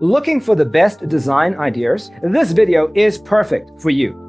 Looking for the best design ideas? This video is perfect for you.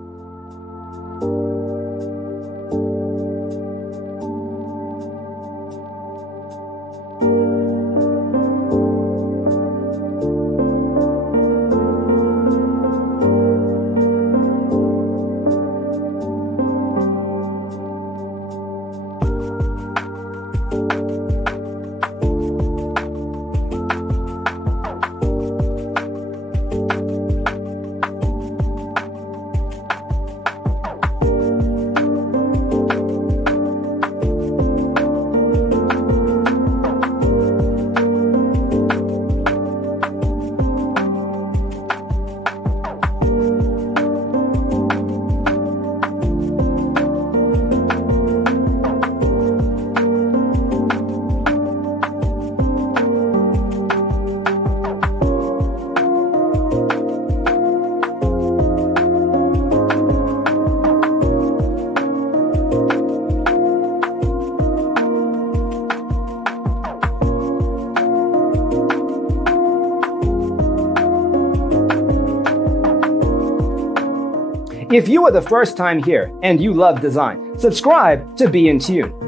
If you are the first time here and you love design, subscribe to Be in Tune.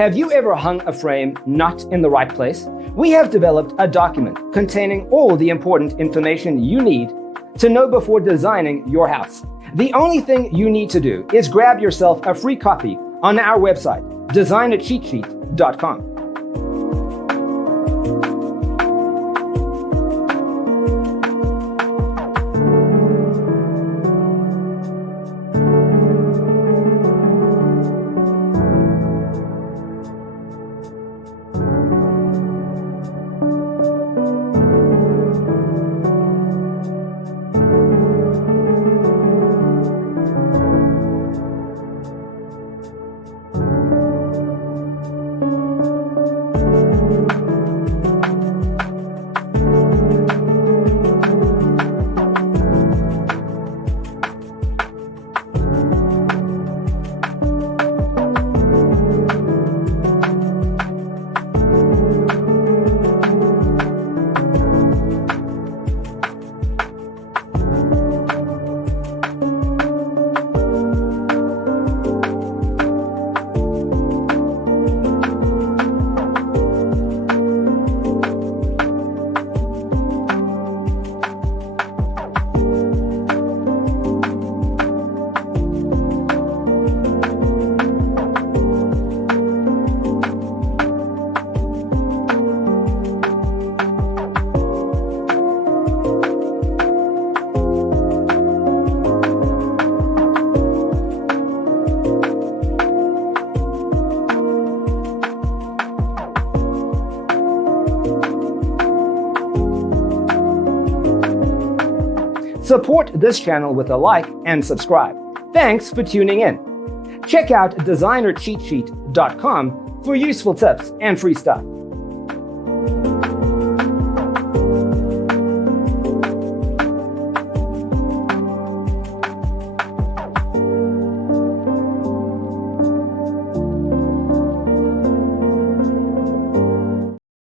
Have you ever hung a frame not in the right place? We have developed a document containing all the important information you need to know before designing your house. The only thing you need to do is grab yourself a free copy on our website, designercheatsheet.com. Support this channel with a like and subscribe. Thanks for tuning in. Check out designercheatsheet.com for useful tips and free stuff.